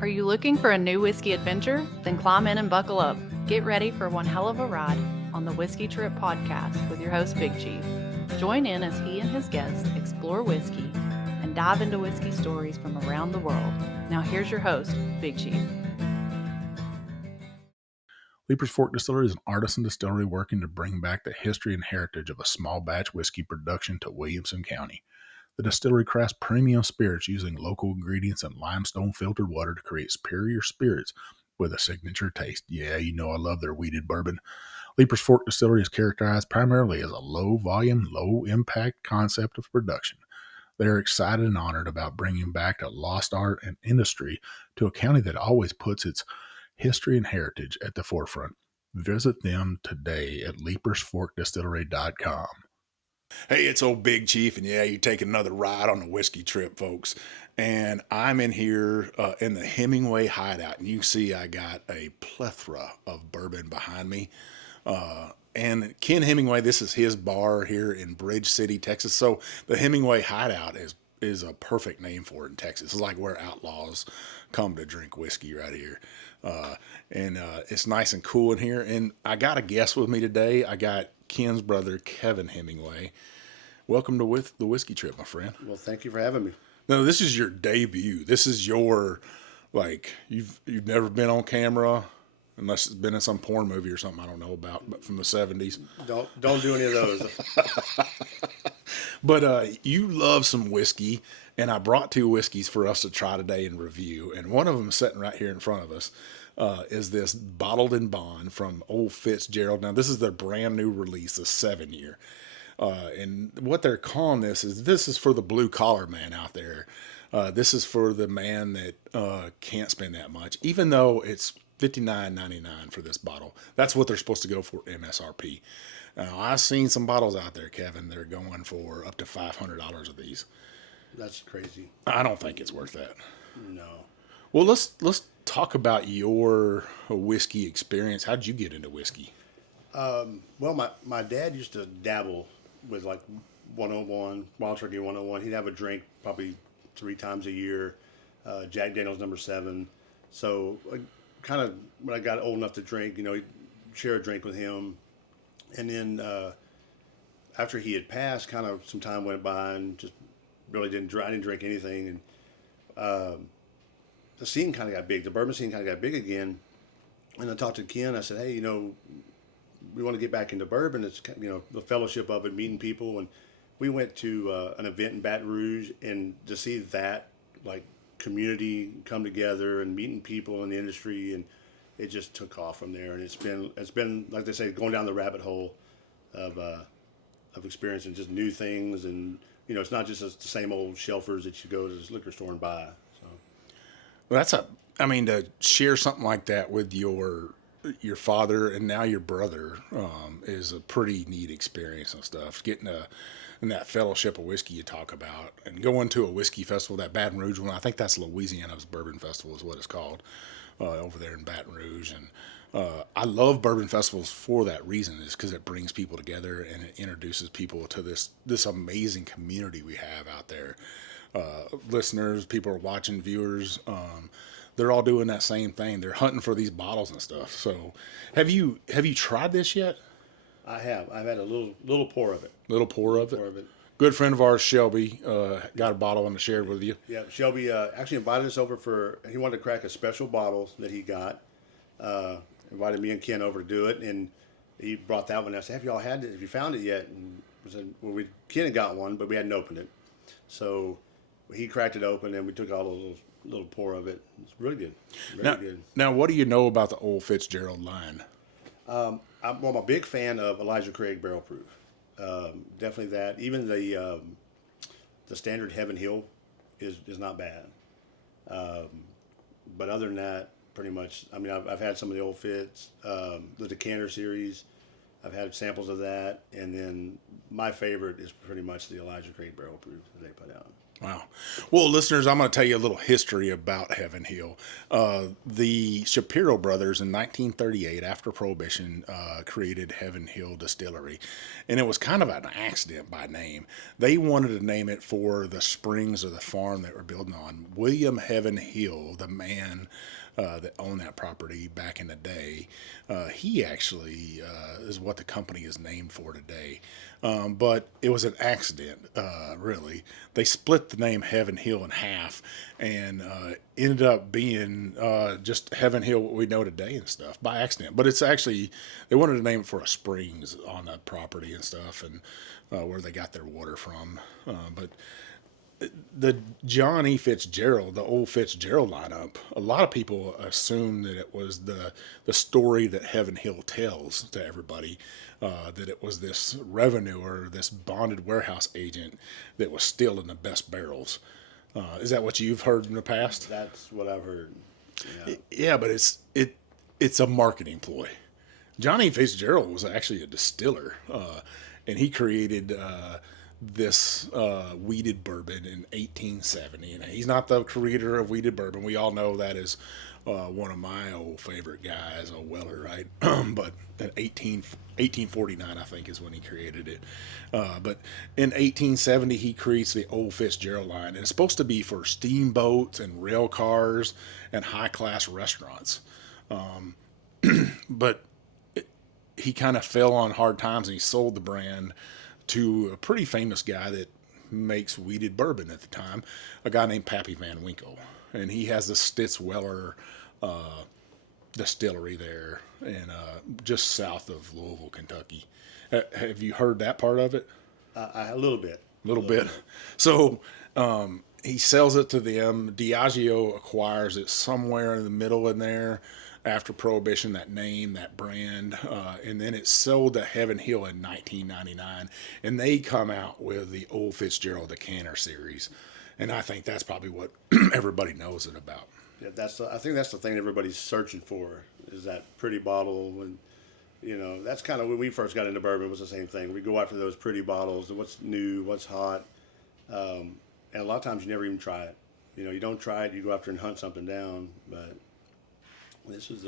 Are you looking for a new whiskey adventure? Then climb in and buckle up. Get ready for one hell of a ride on the Whiskey Trip podcast with your host, Big Chief. Join in as he and his guests explore whiskey and dive into whiskey stories from around the world. Now here's your host, Big Chief. Leaper's Fork Distillery is an artisan distillery working to bring back the history and heritage of a small batch whiskey production to Williamson County. The distillery crafts premium spirits using local ingredients and limestone filtered water to create superior spirits with a signature taste. Yeah, you know I love their wheated bourbon. Leaper's Fork Distillery is characterized primarily as a low volume, low impact concept of production. They are excited and honored about bringing back a lost art and industry to a county that always puts its history and heritage at the forefront. Visit them today at leapersforkdistillery.com. Hey, it's old Big Chief, and yeah, you're taking another ride on the whiskey trip, folks. And I'm in here in the Hemmingway Hideout, and you see I got a plethora of bourbon behind me. And Ken Hemmingway, this is his bar here in Bridge City, Texas. So the Hemmingway Hideout is a perfect name for it in Texas. It's like where outlaws come to drink whiskey right here. And it's nice and cool in here. And I got a guest with me today. I got Ken's brother, Kevin Hemmingway. Welcome to the Whiskey Trip, my friend. Well, thank you for having me. No, this is your debut. This is your, like, you've never been on camera, unless it's been in some porn movie or something I don't know about, but from the 70s. Don't do any of those. But you love some whiskey, and I brought two whiskeys for us to try today and review. And one of them is sitting right here in front of us. Is this Bottled in Bond from Old Fitzgerald. Now, this is their brand new release, a 7-year. And what they're calling this is for the blue collar man out there. This is for the man that can't spend that much, even though it's $59.99 for this bottle. That's what they're supposed to go for MSRP. Now, I've seen some bottles out there, Kevin, that are going for up to $500 of these. That's crazy. I don't think it's worth that. No. Well, let's talk about your whiskey experience. How did you get into whiskey? Well, my dad used to dabble with like 101, Wild Turkey 101. He'd have a drink probably 3 times a year, Jack Daniel's number 7. So kind of when I got old enough to drink, he'd share a drink with him. And then after he had passed, kind of some time went by and just really I didn't drink anything. And the scene kind of got big. The bourbon scene kind of got big again. And I talked to Ken. I said, hey, we want to get back into bourbon. It's, the fellowship of it, meeting people. And we went to an event in Baton Rouge, and to see that, like, community come together and meeting people in the industry, and it just took off from there. And it's been like they say, going down the rabbit hole of experiencing just new things. And, it's not just the same old shelfers that you go to the liquor store and buy. Well, to share something like that with your father and now your brother is a pretty neat experience and stuff. Getting in that fellowship of whiskey you talk about, and going to a whiskey festival, that Baton Rouge one. I think that's Louisiana's Bourbon Festival is what it's called over there in Baton Rouge. And I love bourbon festivals for that reason, is because it brings people together and it introduces people to this amazing community we have out there. Listeners, people are watching, viewers, they're all doing that same thing. They're hunting for these bottles and stuff. So have you tried this yet? I have. I've had a little pour of it. Little pour of it. Good friend of ours, Shelby, got a bottle and shared with you. Yeah, Shelby actually invited us over he wanted to crack a special bottle that he got. Invited me and Ken over to do it, and he brought that one. I said, have y'all had it? Have you found it yet? And I said, well, Ken had got one, but we hadn't opened it. So he cracked it open, and we took all a little pour of it. It's really good. Very good. Now, what do you know about the Old Fitzgerald line? I'm a big fan of Elijah Craig Barrel Proof. Definitely that. Even the standard Heaven Hill is not bad. But other than that, pretty much, I've had some of the Old Fitz, the Decanter series. I've had samples of that, and then my favorite is pretty much the Elijah Craig Barrel Proof that they put out. Wow. Well, listeners, I'm going to tell you a little history about Heaven Hill. The Shapiro brothers in 1938, after Prohibition, created Heaven Hill Distillery. And it was kind of an accident by name. They wanted to name it for the springs of the farm that we're building on. William Heaven Hill, the man that owned that property back in the day, he actually is what the company is named for today. But it was an accident, really. They split the name Heaven Hill in half and ended up being just Heaven Hill, what we know today and stuff, by accident. But it's actually, they wanted to name it for a springs on the property and stuff, and where they got their water from. But the John E. Fitzgerald, the Old Fitzgerald lineup, a lot of people assume that it was the story that Heaven Hill tells to everybody, that it was this revenue or this bonded warehouse agent that was stealing the best barrels. Is that what you've heard in the past? That's what I've heard. Yeah. Yeah, but it's a marketing ploy. Johnny Fitzgerald was actually a distiller, and he created this weeded bourbon in 1870. And he's not the creator of weeded bourbon. We all know that is one of my old favorite guys, a Weller, right? But in 1849, I think, is when he created it. But in 1870, he creates the Old Fitzgerald line. And it's supposed to be for steamboats and rail cars and high-class restaurants. But he kind of fell on hard times, and he sold the brand to a pretty famous guy that makes weeded bourbon at the time, a guy named Pappy Van Winkle. And he has the Stitz Weller distillery there in just south of Louisville, Kentucky. Have you heard that part of it? A little bit. A little bit. So he sells it to them. Diageo acquires it somewhere in the middle in there after Prohibition, that name, that brand. And then it's sold to Heaven Hill in 1999. And they come out with the Old Fitzgerald Decanter series. And I think that's probably what everybody knows it about. Yeah, I think that's the thing everybody's searching for, is that pretty bottle. And that's kind of when we first got into bourbon, it was the same thing. We go after those pretty bottles, what's new, what's hot, and a lot of times you never even try it. You don't try it, you go after and hunt something down. But this was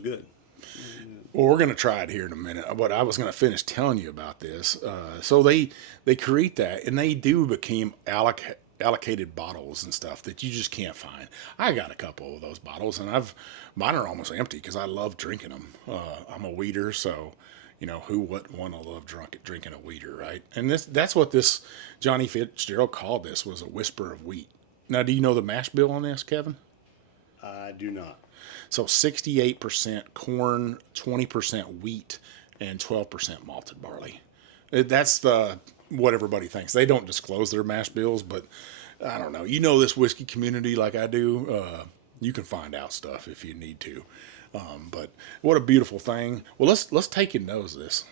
good. Well, we're going to try it here in a minute, but I was going to finish telling you about this. So they create that, and they do become allocated bottles and stuff that you just can't find. I got a couple of those bottles, and mine are almost empty because I love drinking them. I'm a weeder, so who wouldn't want to love drinking a weeder, right? And that's what this Johnny Fitzgerald called this, was a whisper of wheat. Now, do you know the mash bill on this, Kevin? I do not. So 68% corn, 20% wheat, and 12% malted barley. That's what everybody thinks. They don't disclose their mash bills, but I don't know. This whiskey community like I do. You can find out stuff if you need to. But what a beautiful thing. Well, let's take a nose of this.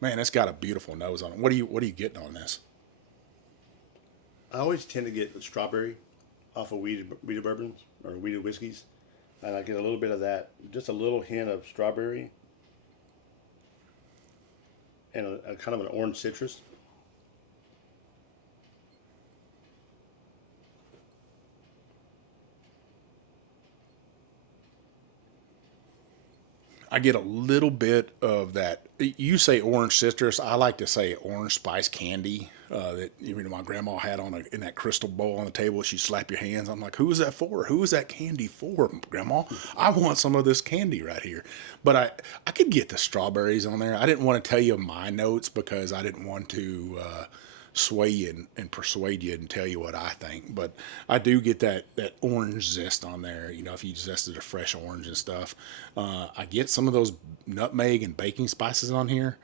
Man, it's got a beautiful nose on it. What are you getting on this? I always tend to get strawberry off of weeded bourbons or weeded whiskeys. And I get a little bit of that, just a little hint of strawberry and a kind of an orange citrus. I get a little bit of that. You say orange citrus. I like to say orange spice candy that my grandma had in that crystal bowl on the table. She'd slap your hands. I'm like, who is that for? Who is that candy for, Grandma? I want some of this candy right here. But I could get the strawberries on there. I didn't want to tell you my notes because I didn't want to sway you and persuade you and tell you what I think. But I do get that orange zest on there, if you zested a fresh orange and stuff. I get some of those nutmeg and baking spices on here.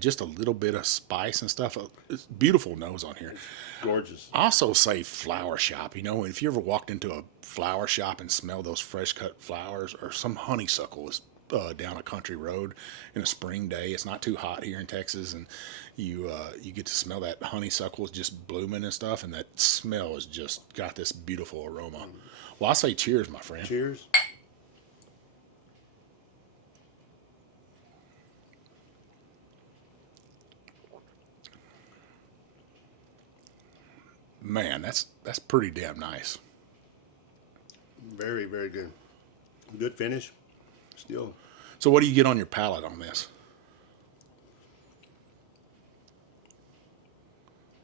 Just a little bit of spice and stuff. It's beautiful nose on here. Gorgeous. I also say flower shop. If you ever walked into a flower shop and smelled those fresh cut flowers, or some honeysuckle is down a country road in a spring day. It's not too hot here in Texas, and you get to smell that honeysuckle is just blooming and stuff, and that smell has just got this beautiful aroma. Well, I say cheers, my friend. Cheers. man, that's pretty damn nice. Very, very good. Good finish. Still. So what do you get on your palate on this?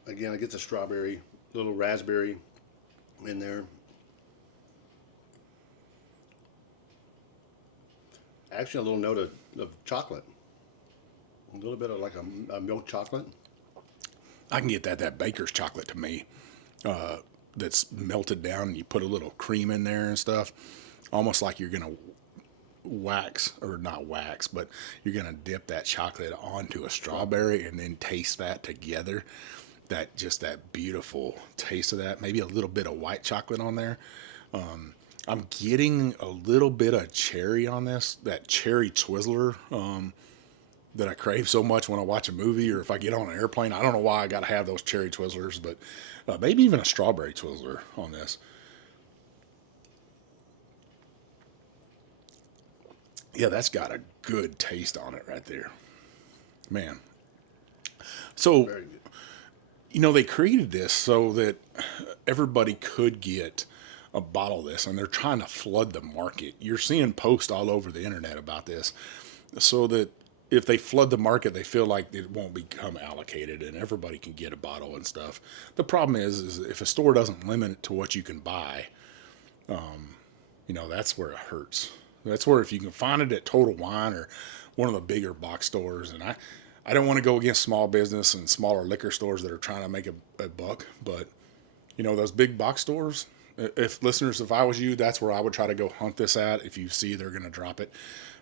Again, I get the strawberry, little raspberry in there. Actually, a little note of chocolate. A little bit of like a milk chocolate. I can get that baker's chocolate to me. That's melted down and you put a little cream in there and stuff. Almost like you're going to wax, or not wax, but you're going to dip that chocolate onto a strawberry and then taste that together. That beautiful taste of that. Maybe a little bit of white chocolate on there. I'm getting a little bit of cherry on this, that cherry Twizzler that I crave so much when I watch a movie or if I get on an airplane. I don't know why I got to have those cherry Twizzlers, but maybe even a strawberry Twizzler on this. Yeah, that's got a good taste on it right there. Man. So, Very good. you know, they created this so that everybody could get a bottle of this, and they're trying to flood the market. You're seeing posts all over the internet about this, so that if they flood the market, they feel like it won't become allocated and everybody can get a bottle and stuff. The problem is if a store doesn't limit it to what you can buy, you know, that's where it hurts. That's where if you can find it at Total Wine or one of the bigger box stores, and I don't want to go against small business and smaller liquor stores that are trying to make a buck, but you know, those big box stores, if I was you, that's where I would try to go hunt this at. If you see they're going to drop it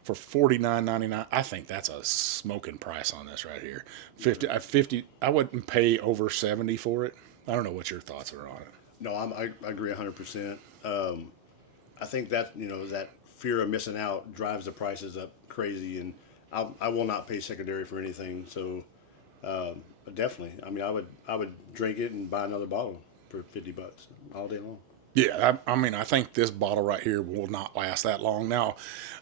for $49.99, I think that's a smoking price on this right here. 50, I wouldn't pay over $70 for it. I don't know what your thoughts are on it. No, I agree 100%. I think that, you know, that fear of missing out drives the prices up crazy, and I will not pay secondary for anything. So definitely, I mean, I would drink it and buy another bottle for $50 all day long. Yeah, I mean, I think this bottle right here will not last that long. Now,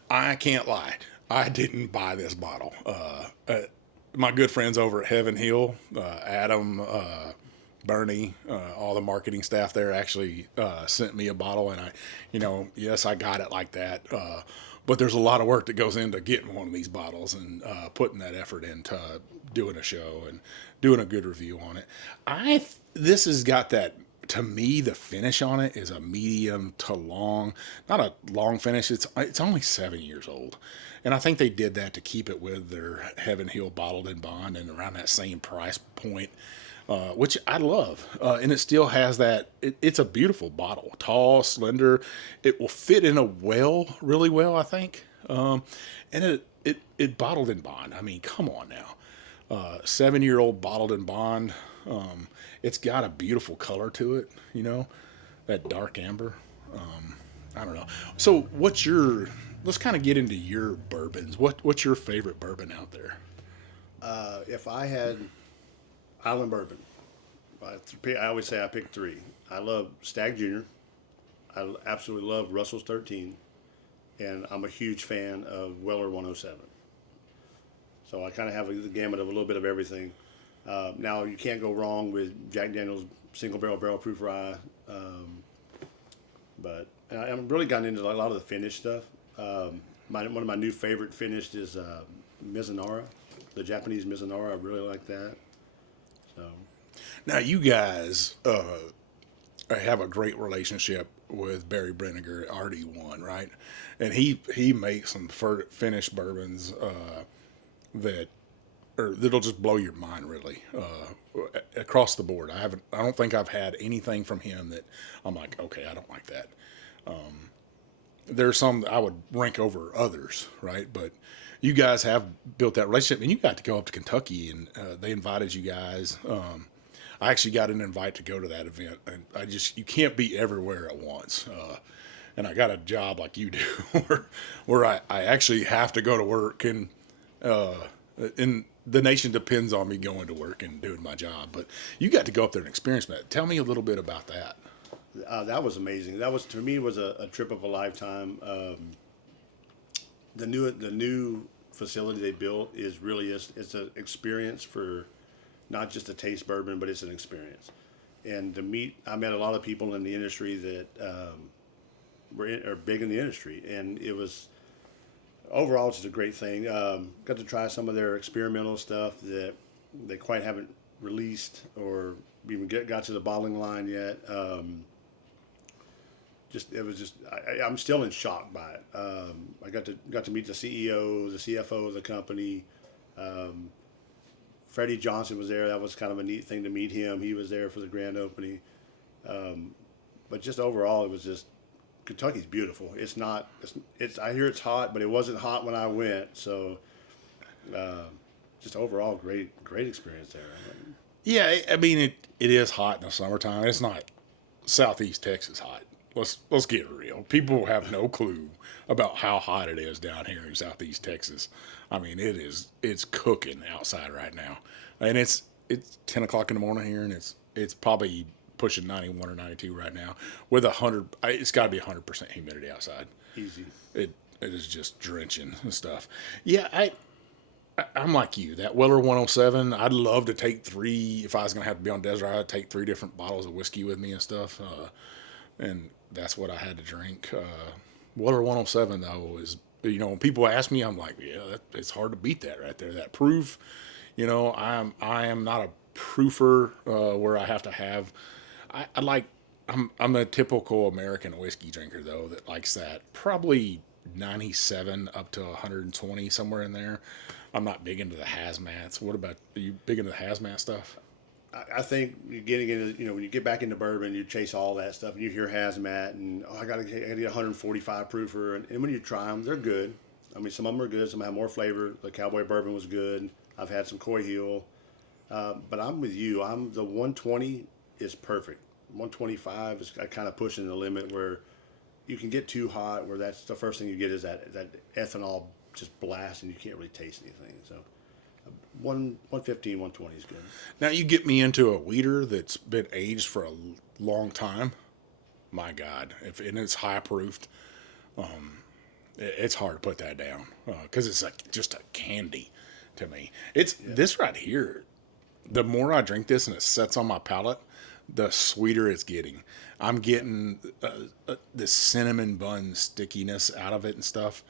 I can't lie. I didn't buy this bottle. My good friends over at Heaven Hill, Adam, Bernie, all the marketing staff there actually sent me a bottle, and yes, I got it like that. But there's a lot of work that goes into getting one of these bottles and putting that effort into doing a show and doing a good review on it. This has got that. To me, the finish on it is a medium to long, not a long finish. It's only 7 years old. And I think they did that to keep it with their Heaven Hill bottled in bond and around that same price point, which I love. And it still has that, it's a beautiful bottle, tall, slender. It will fit in a well, really well, I think. And it bottled in bond. I mean, come on now. 7-year-old bottled in bond. It's got a beautiful color to it, you know, that dark amber. I don't know. So let's kind of get into your bourbons. What's your favorite bourbon out there? If I had Island bourbon, I always say I pick 3. I love Stag Junior. I absolutely love Russell's 13. And I'm a huge fan of Weller 107. So I kind of have the gamut of a little bit of everything. Now, you can't go wrong with Jack Daniel's single barrel proof rye. But I'm really gotten into a lot of the finish stuff. One of my new favorite finished is Mizunara, the Japanese Mizunara. I really like that. So Now, you guys have a great relationship with Barry Brenniger at RD1, right? And he makes some finished bourbons that'll just blow your mind, really, across the board. I don't think I've had anything from him that I'm like, okay, I don't like that. There's some that I would rank over others, right? But you guys have built that relationship, and you got to go up to Kentucky, and they invited you guys. I actually got an invite to go to that event, and you can't be everywhere at once. And I got a job like you do, where I actually have to go to work, and the nation depends on me going to work and doing my job. But you got to go up there and experience that. Tell me a little bit about that. that was amazing. That was, to me, was a trip of a lifetime. The new facility they built it's an experience for not just a taste bourbon, but it's an experience. And I met a lot of people in the industry that are big in the industry, and it was overall just a great thing. Got to try some of their experimental stuff that they quite haven't released or even got to the bottling line yet. I'm still in shock by it. I got to meet the CEO, the CFO of the company. Freddie Johnson was there. That was kind of a neat thing to meet him. He was there for the grand opening. But just overall, it was just Kentucky's beautiful. It's not. I hear it's hot, but it wasn't hot when I went. So, just overall, great experience there. Yeah, I mean it is hot in the summertime. It's not Southeast Texas hot. Let's get real. People have no clue about how hot it is down here in Southeast Texas. I mean, it's cooking outside right now, and it's 10 o'clock in the morning here, and it's probably pushing 91 or 92 right now with 100. It's got to be 100% humidity outside. Easy. It is just drenching and stuff. Yeah, I'm like you. That Weller 107, I'd love to take 3. If I was going to have to be on desert, I'd take 3 different bottles of whiskey with me and stuff. And that's what I had to drink. Weller 107, though, is, when people ask me, I'm like, yeah, it's hard to beat that right there. That proof, I am not a proofer where I have to have. I'm a typical American whiskey drinker, though, that likes that probably 97 up to 120, somewhere in there. I'm not big into the hazmats. What about, are you big into the hazmat stuff? I think you're getting into, when you get back into bourbon, you chase all that stuff, and you hear hazmat, and I got to get 145 proofer, and when you try them, they're good. I mean, some of them are good, some have more flavor. The Cowboy Bourbon was good. I've had some Coy Hill, but I'm with you. The 120 is perfect. 125 is kind of pushing the limit where you can get too hot, where that's the first thing you get is that ethanol just blast, and you can't really taste anything. So 115, 120 is good. Now you get me into a weeder that's been aged for a long time. My God, and it's high proofed, it's hard to put that down because it's like just a candy to me. This right here. The more I drink this and it sets on my palate, the sweeter it's getting. I'm getting this cinnamon bun stickiness out of it and stuff.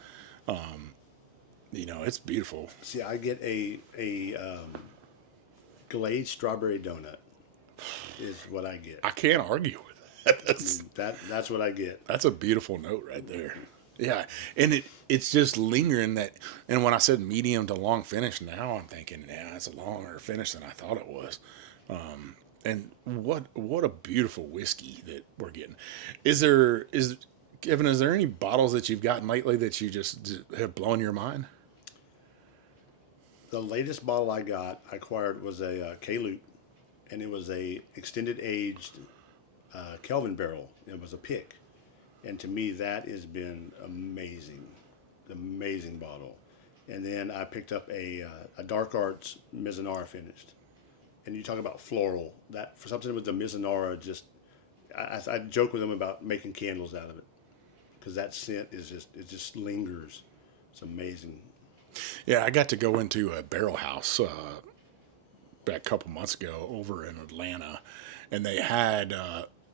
It's beautiful. See, I get a glazed strawberry donut is what I get. I can't argue with that. That's what I get. That's a beautiful note right there. Yeah, and it's just lingering that. And when I said medium to long finish, now I'm thinking, yeah, it's a longer finish than I thought it was. And what a beautiful whiskey that we're getting. Kevin, is there any bottles that you've gotten lately that you just have blown your mind? The latest bottle I acquired was a K-Loop, and it was a extended aged Kelvin barrel. It was a pick, and to me that has been amazing bottle. And then I picked up a Dark Arts Mizunara finished, and you talk about floral. That for something with the Mizunara, I joke with them about making candles out of it because that scent it just lingers. It's amazing. Yeah, I got to go into a barrel house a couple months ago over in Atlanta, and they had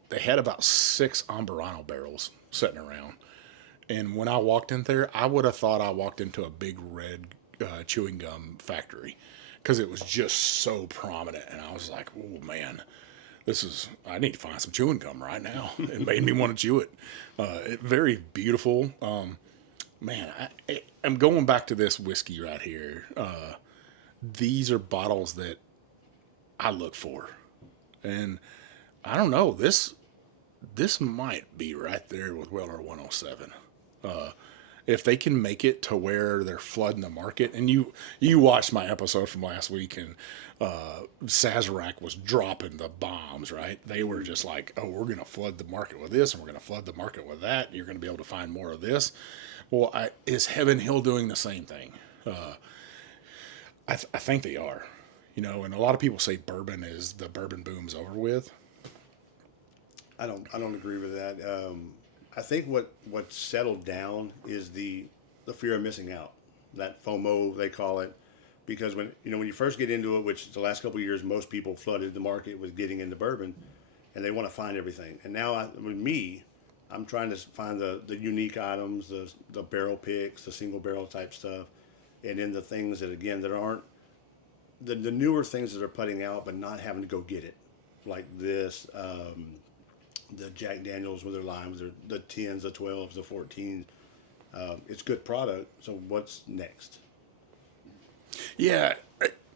about 6 Amburano barrels sitting around. And when I walked in there, I would have thought I walked into a big red chewing gum factory because it was just so prominent. And I was like, oh man, I need to find some chewing gum right now. It made me want to chew it. Very beautiful. Man, I'm going back to this whiskey right here. These are bottles that I look for. And I don't know, this might be right there with Weller 107. If they can make it to where they're flooding the market, and you watched my episode from last week, and Sazerac was dropping the bombs, right? They were just like, oh, we're going to flood the market with this, and we're going to flood the market with that. You're going to be able to find more of this. Well, is Heaven Hill doing the same thing? I think they are, and a lot of people say the bourbon boom's over with. I don't agree with that. I think what settled down is the fear of missing out, that FOMO they call it, because when you first get into it, which the last couple of years most people flooded the market with getting into bourbon, and they want to find everything. And now with me, I'm trying to find the unique items, the barrel picks, the single barrel type stuff, and then the things that, again, that aren't the newer things that they're putting out, but not having to go get it, like this, the Jack Daniels with their lines, the 10s, the 12s, the 14s. It's good product. So what's next? Yeah,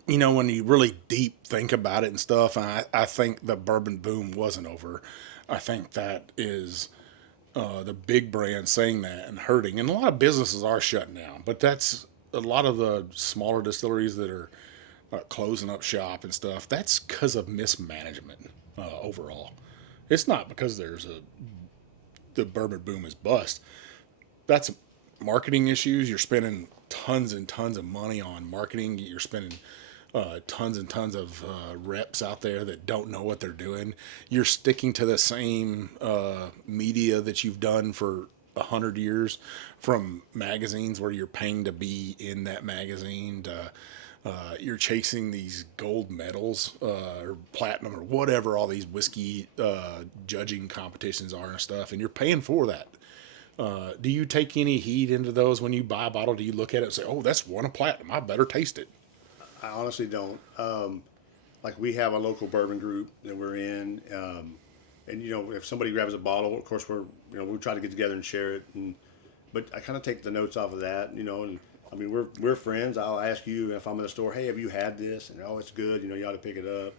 you know, when you really deep think about it and stuff, I think the bourbon boom wasn't over. I think that is the big brands saying that and hurting. And a lot of businesses are shutting down, but that's a lot of the smaller distilleries that are closing up shop and stuff. That's because of mismanagement overall. It's not because the bourbon boom is bust. That's marketing issues. You're spending tons and tons of money on marketing. You're spending tons and tons of reps out there that don't know what they're doing. You're sticking to the same media that you've done for 100 years, from magazines where you're paying to be in that magazine. You're chasing these gold medals or platinum or whatever all these whiskey judging competitions are and stuff, and you're paying for that. Do you take any heed into those when you buy a bottle? Do you look at it and say, oh, that's won a platinum, I better taste it? I honestly don't. Like, we have a local bourbon group that we're in, and you know, if somebody grabs a bottle, of course we try to get together and share it. But I kind of take the notes off of that, you know. And I mean, we're friends. I'll ask you if I'm in the store, hey, have you had this? And oh, it's good. You know, you ought to pick it up.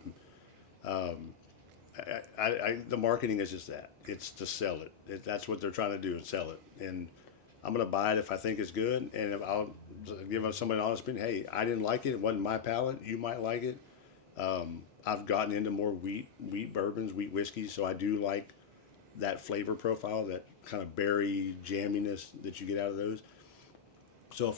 The marketing is just that. It's to sell it. That's what they're trying to do, is sell it. And I'm going to buy it if I think it's good. And if I'll give somebody an honest opinion, hey, I didn't like it. It wasn't my palate. You might like it. I've gotten into more wheat bourbons, wheat whiskeys. So I do like that flavor profile, that kind of berry jamminess that you get out of those. So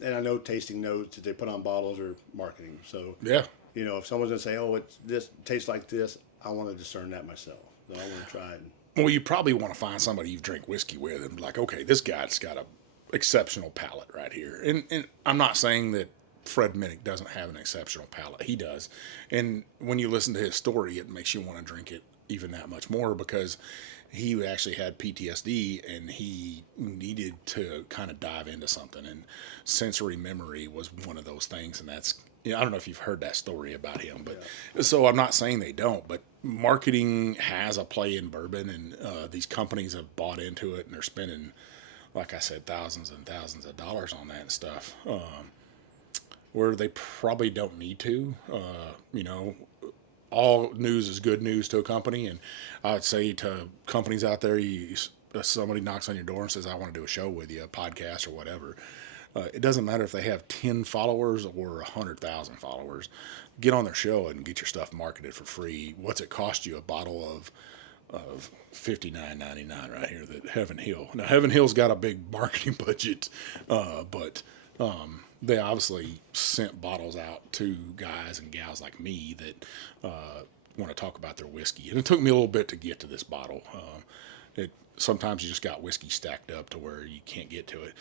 and I know tasting notes that they put on bottles are marketing. So yeah, you know, if someone's going to say, oh, this tastes like this, I want to discern that myself. So I want to try it. Well, you probably want to find somebody you drink whiskey with and be like, okay, this guy's got a exceptional palate right here. And I'm not saying that Fred Minnick doesn't have an exceptional palate. He does. And when you listen to his story, it makes you want to drink it even that much more, because he actually had PTSD and he needed to kind of dive into something. And sensory memory was one of those things. And that's, you know, I don't know if you've heard that story about him, but so I'm not saying they don't, but marketing has a play in bourbon, and these companies have bought into it, and they're spending, like I said, thousands and thousands of dollars on that and stuff, where they probably don't need to. You know, all news is good news to a company, and I'd say to companies out there, somebody knocks on your door and says, I want to do a show with you, a podcast or whatever. It doesn't matter if they have 10 followers or 100,000 followers. Get on their show and get your stuff marketed for free. What's it cost you? A bottle of $59.99 right here, that Heaven Hill. Now, Heaven Hill's got a big marketing budget, but they obviously sent bottles out to guys and gals like me that want to talk about their whiskey. And it took me a little bit to get to this bottle. Sometimes you just got whiskey stacked up to where you can't get to it.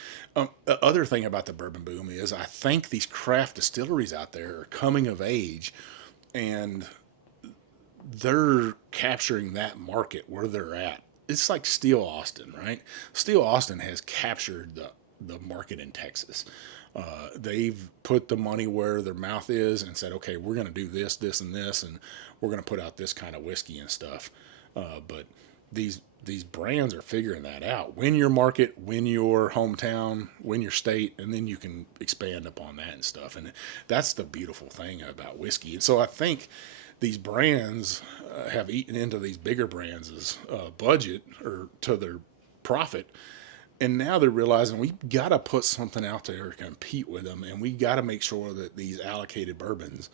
The other thing about the bourbon boom is I think these craft distilleries out there are coming of age, and they're capturing that market where they're at. It's like Steel Austin, right? Steel Austin has captured the market in Texas. They've put the money where their mouth is and said, okay, we're going to do this, this, and this, and we're going to put out this kind of whiskey and stuff. But these brands are figuring that out. Win your market, win your hometown, win your state, and then you can expand upon that and stuff. And that's the beautiful thing about whiskey. And so I think these brands have eaten into these bigger brands' budget or to their profit. And now they're realizing we've got to put something out there to compete with them, and we got to make sure that these allocated bourbons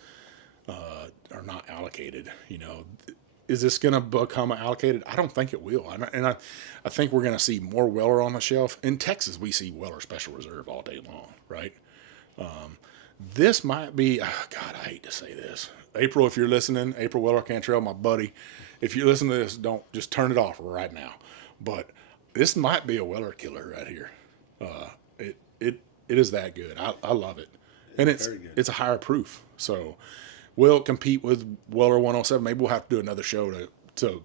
are not allocated. You know, is this going to become allocated? I don't think it will. And I think we're going to see more Weller on the shelf. In Texas, we see Weller Special Reserve all day long, right? This might be, God, I hate to say this. April, if you're listening, April Weller Cantrell, my buddy, if you listen to this, don't just turn it off right now. But this might be a Weller killer right here. It is that good. I love it. And it's a higher proof. So will it compete with Weller 107? Maybe we'll have to do another show to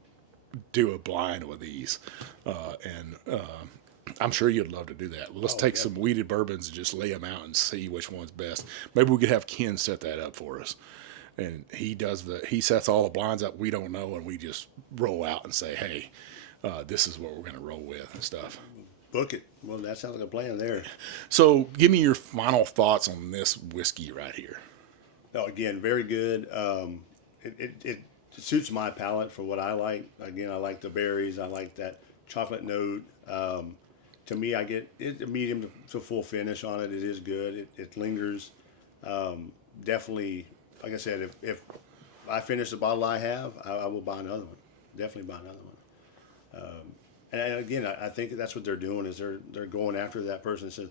do a blind with these, and I'm sure you'd love to do that. Let's take some weeded bourbons and just lay them out and see which one's best. Maybe we could have Ken set that up for us, and he sets all the blinds up we don't know, and we just roll out and say, hey, this is what we're going to roll with and stuff. Book it. Well, that sounds like a plan there. So give me your final thoughts on this whiskey right here. No, again, very good. It suits my palate for what I like. Again, I like the berries. I like that chocolate note. To me, I get a medium to full finish on it. It is good. It lingers. Definitely, like I said, if I finish the bottle I have, I will buy another one. Definitely buy another one. And again, I think that's what they're doing is they're going after that person that says,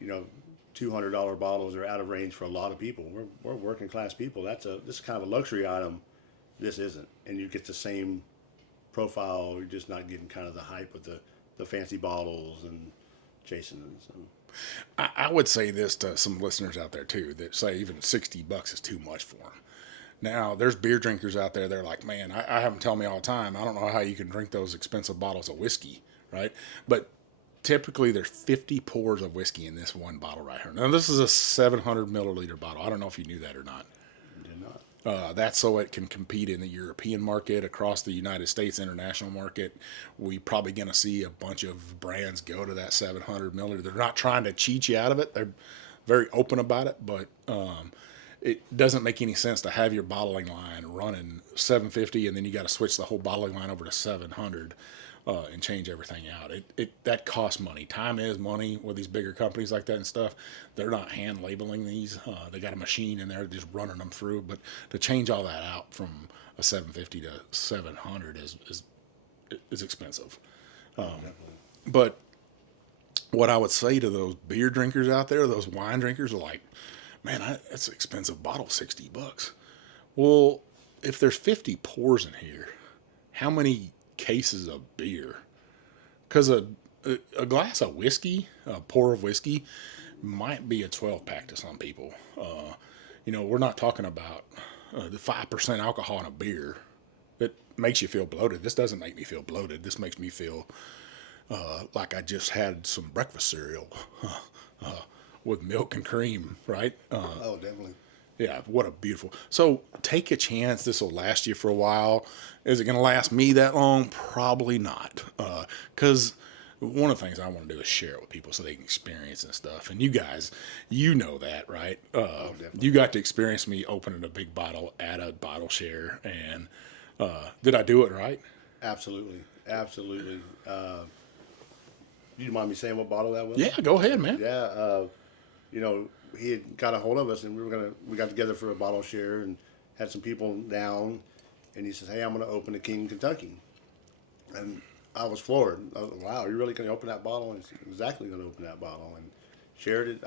$200 bottles are out of range for a lot of people. We're working class people. This is kind of a luxury item. This isn't, and you get the same profile. You're just not getting kind of the hype with the fancy bottles and chasing them. So. I would say this to some listeners out there too that say even $60 is too much for them. Now there's beer drinkers out there. They're like, man, I have them tell me all the time, I don't know how you can drink those expensive bottles of whiskey, right? But typically there's 50 pours of whiskey in this one bottle right here. Now this is a 700 milliliter bottle. I don't know if you knew that or not. Did not. That's so it can compete in the European market, across the United States international market. We're probably going to see a bunch of brands go to that 700 milliliter. They're not trying to cheat you out of it. They're very open about it, but it doesn't make any sense to have your bottling line running 750 and then you got to switch the whole bottling line over to 700 and change everything out. That costs money. Time is money with these bigger companies like that and stuff. They're not hand labeling these. They got a machine in there just running them through. But to change all that out from a 750 to 700 is expensive. But what I would say to those beer drinkers out there, those wine drinkers, are like, man, that's an expensive bottle, $60. Well, if there's 50 pours in here, how many cases of beer? Because a glass of whiskey, a pour of whiskey, might be a 12-pack to some people. We're not talking about the 5% alcohol in a beer that makes you feel bloated. This doesn't make me feel bloated. This makes me feel like I just had some breakfast cereal with milk and cream, right? Oh, definitely. Yeah, what a beautiful. So take a chance. This will last you for a while. Is it going to last me that long? Probably not. Because one of the things I want to do is share it with people so they can experience and stuff. And you guys, you know that, right? You got to experience me opening a big bottle at a bottle share. And did I do it right? Absolutely. Do you mind me saying what bottle that was? Yeah, go ahead, man. Yeah. He had got a hold of us, and we got together for a bottle share and had some people down, and he says, hey, I'm going to open a King Kentucky. And I was floored. I was like, wow, you're really going to open that bottle? And he's exactly going to open that bottle. And shared it.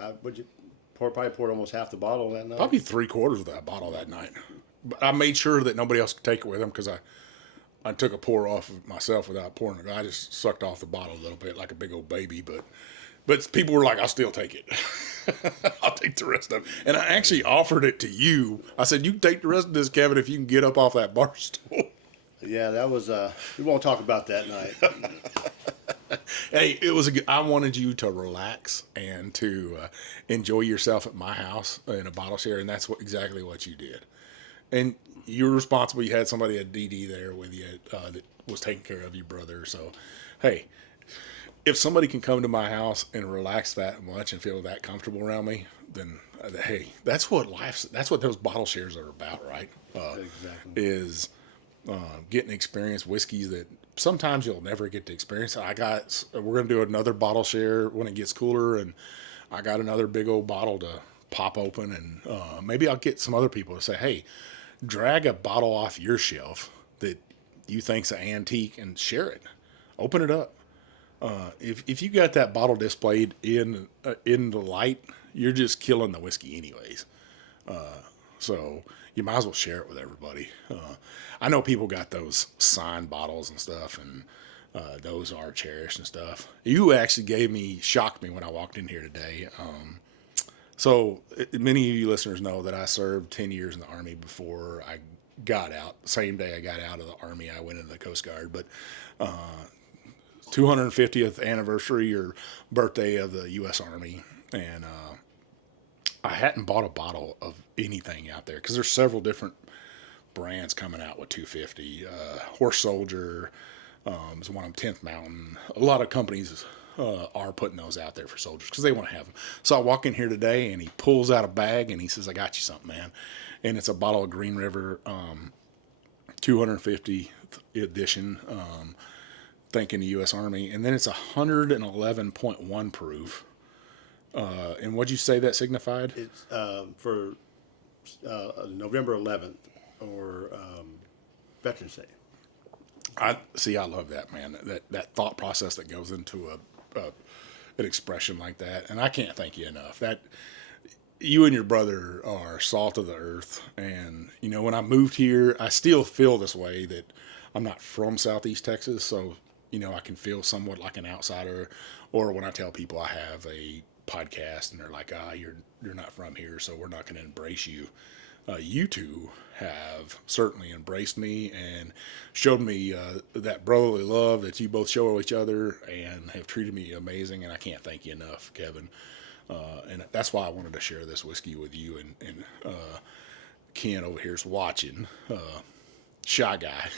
Probably poured almost half the bottle that night. Probably 3/4 of that bottle that night. But I made sure that nobody else could take it with him because I took a pour off of myself without pouring it. I just sucked off the bottle a little bit like a big old baby, but people were like, I'll still take it. I'll take the rest of it. And I actually offered it to you. I said, you can take the rest of this, Kevin, if you can get up off that bar stool. Yeah, that was, we won't talk about that night. Hey, I wanted you to relax and to enjoy yourself at my house in a bottle share, and that's exactly what you did. And you were responsible. You had somebody at DD there with you that was taking care of your brother. So, hey, if somebody can come to my house and relax that much and feel that comfortable around me, then hey, that's what those bottle shares are about, right? Exactly. Is getting to experience whiskeys that sometimes you'll never get to experience. We're going to do another bottle share when it gets cooler, and I got another big old bottle to pop open, and maybe I'll get some other people to say, hey, drag a bottle off your shelf that you think's an antique and share it. Open it up. If you got that bottle displayed in the light, you're just killing the whiskey anyways. So you might as well share it with everybody. I know people got those signed bottles and stuff, and those are cherished and stuff. You actually shocked me when I walked in here today. So many of you listeners know that I served 10 years in the Army before I got out. Same day I got out of the Army, I went into the Coast Guard. But 250th anniversary or birthday of the U.S. Army, and I hadn't bought a bottle of anything out there because there's several different brands coming out with 250. Horse Soldier is one of them. 10th Mountain. A lot of companies are putting those out there for soldiers because they want to have them. So I walk in here today, and he pulls out a bag, and he says, "I got you something, man." And it's a bottle of Green River 250th edition. Thanking the U.S. Army, and then it's 111.1 proof. And what'd you say that signified? It's for November 11th or Veterans Day. I love that, man. That thought process that goes into an expression like that, and I can't thank you enough. That you and your brother are salt of the earth, and when I moved here, I still feel this way that I'm not from Southeast Texas, so. I can feel somewhat like an outsider, or when I tell people I have a podcast and they're like, you're not from here, so we're not going to embrace you. You two have certainly embraced me and showed me that brotherly love that you both show each other and have treated me amazing, and I can't thank you enough, Kevin. And that's why I wanted to share this whiskey with you, and Ken over here is watching. Shy guy.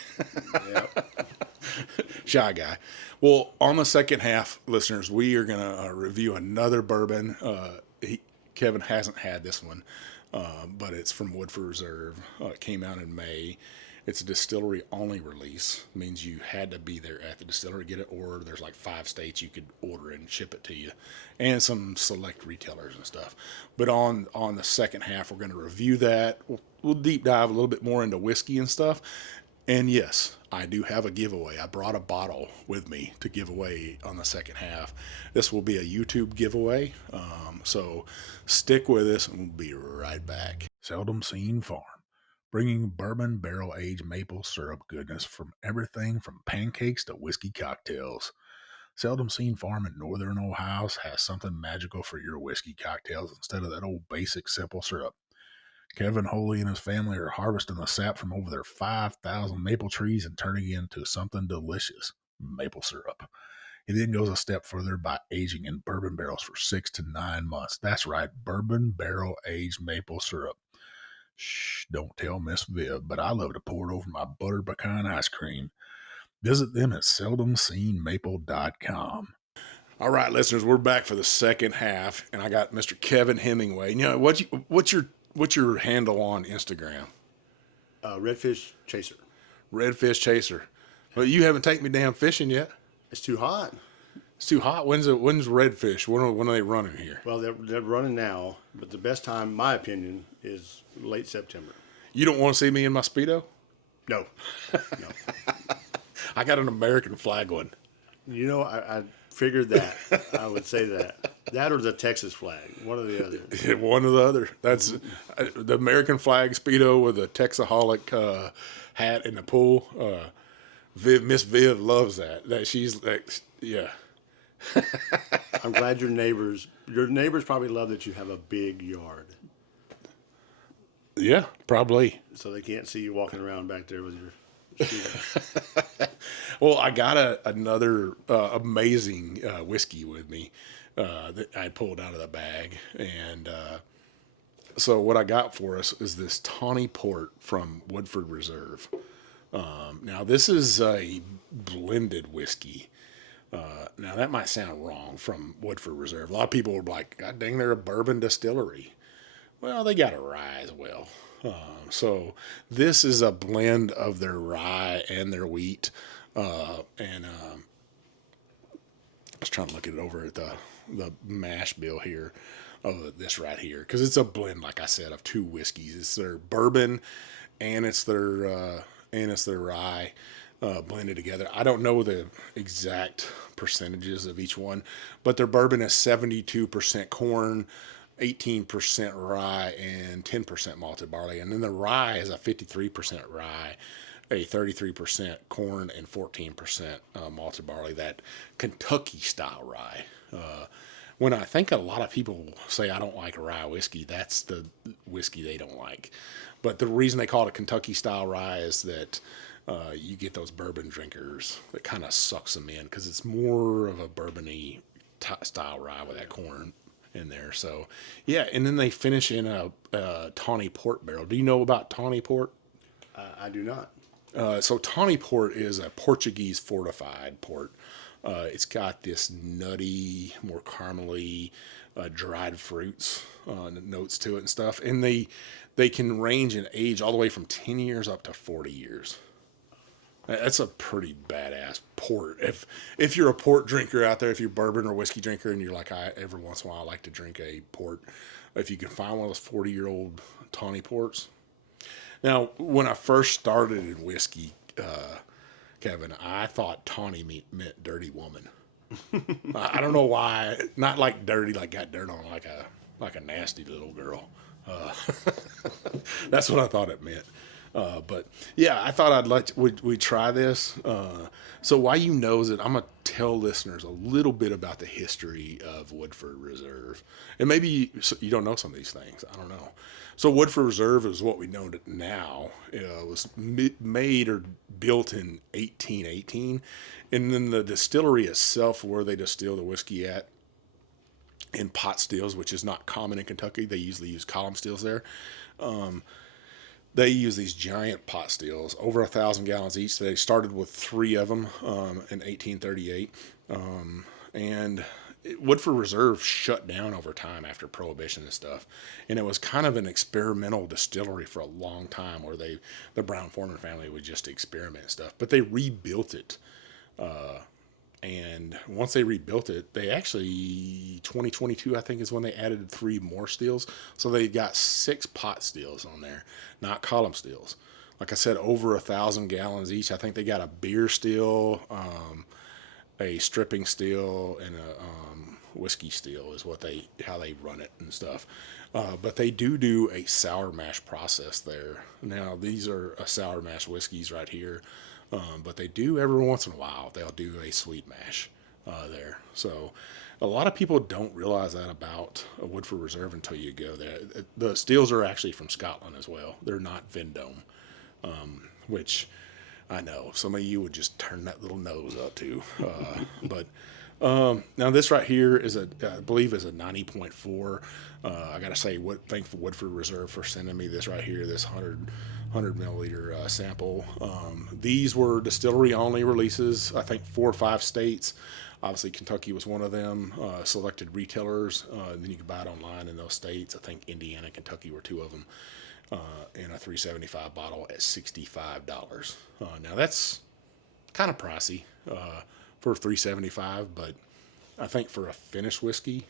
Yep. Shy guy. Well, on the second half, listeners, we are going to review another bourbon. Kevin hasn't had this one, but it's from Woodford Reserve. It came out in May. It's a distillery-only release. It means you had to be there at the distillery to get it, or there's like 5 states you could order and ship it to you, and some select retailers and stuff. But on the second half, we're going to review that. We'll deep dive a little bit more into whiskey and stuff. And yes, I do have a giveaway. I brought a bottle with me to give away on the second half. This will be a YouTube giveaway, so stick with us, and we'll be right back. Seldom Seen Farm, bringing bourbon barrel-aged maple syrup goodness from everything from pancakes to whiskey cocktails. Seldom Seen Farm in Northern Ohio has something magical for your whiskey cocktails instead of that old basic simple syrup. Kevin Holy and his family are harvesting the sap from over their 5,000 maple trees and turning it into something delicious, maple syrup. He then goes a step further by aging in bourbon barrels for 6 to 9 months. That's right, bourbon barrel-aged maple syrup. Shh, don't tell Miss Viv, but I love to pour it over my butter pecan ice cream. Visit them at seldomseenmaple.com. All right, listeners, we're back for the second half, and I got Mr. Kevin Hemmingway. What's your handle on Instagram? Redfish Chaser. Redfish Chaser. Well, you haven't taken me damn fishing yet. It's too hot. It's too hot. When's Redfish? When are they running here? Well, they're running now, but the best time, in my opinion, is late September. You don't want to see me in my Speedo? No. I got an American flag one. I figured that. I would say that. That or the Texas flag, one or the other. One or the other. That's the American flag Speedo with a Texaholic hat in the pool. Miss Viv loves that. She's like, yeah. I'm glad your neighbors probably love that you have a big yard. Yeah, probably. So they can't see you walking around back there with your Speedo. Well, I got another amazing whiskey with me that I pulled out of the bag. And so what I got for us is this Tawny Port from Woodford Reserve. Now, this is a blended whiskey. Now, that might sound wrong from Woodford Reserve. A lot of people were like, God dang, they're a bourbon distillery. Well, they got a rye as well. So this is a blend of their rye and their wheat. I was trying to look it over at the mash bill here of this right here, because it's a blend, like I said, of 2 whiskeys. It's their bourbon and it's their rye blended together. I don't know the exact percentages of each one, but their bourbon is 72% corn, 18% rye, and 10% malted barley. And then the rye is a 53% rye, a 33% corn, and 14% malted barley, that Kentucky style rye. when I think a lot of people say I don't like rye whiskey, that's the whiskey they don't like. But the reason they call it a Kentucky style rye is that you get those bourbon drinkers that kind of sucks them in because it's more of a bourbon-y style rye with that corn in there. So, yeah, and then they finish in a tawny port barrel. Do you know about tawny port? I do not. So tawny port is a Portuguese fortified port. It's got this nutty, more caramely, dried fruits notes to it and stuff. And they can range in age all the way from 10 years up to 40 years. That's a pretty badass port. If you're a port drinker out there, if you're bourbon or whiskey drinker, and you're like, every once in a while I like to drink a port, if you can find one of those 40-year-old tawny ports. Now, when I first started in whiskey, Kevin, I thought tawny meant dirty woman. I don't know why. Not like dirty, like got dirt on, like a nasty little girl. That's what I thought it meant. But yeah, I thought we'd try this. So while you nose it, I'm gonna tell listeners a little bit about the history of Woodford Reserve, and maybe you don't know some of these things. I don't know. So Woodford Reserve is what we know now. It was made or built in 1818, and then the distillery itself, where they distill the whiskey at, in pot stills, which is not common in Kentucky. They usually use column stills there. They use these giant pot stills, over 1,000 gallons each. They started with 3 of them in 1838. And Woodford Reserve shut down over time after Prohibition and stuff. And it was kind of an experimental distillery for a long time where the Brown-Forman family would just experiment and stuff. But they rebuilt it. And once they rebuilt it, they actually, 2022, I think, is when they added 3 more stills. So they got 6 pot stills on there, not column stills. Like I said, over 1,000 gallons each. I think they got a beer still, a stripping still, and a whiskey still is how they run it and stuff. But they do a sour mash process there. Now, these are a sour mash whiskeys right here. But they do every once in a while, they'll do a sweet mash there. So a lot of people don't realize that about a Woodford Reserve until you go there. The stills are actually from Scotland as well. They're not Vendome, which I know some of you would just turn that little nose up to. But now this right here is I believe is a 90.4. I got to say, thank Woodford Reserve for sending me this right here, this 100 milliliter sample. These were distillery only releases, I think 4 or 5 states. Obviously Kentucky was one of them. Selected retailers, and then you could buy it online in those states. I think Indiana and Kentucky were 2 of them. In a 375 bottle at $65. Now that's kind of pricey for 375, but I think for a finished whiskey,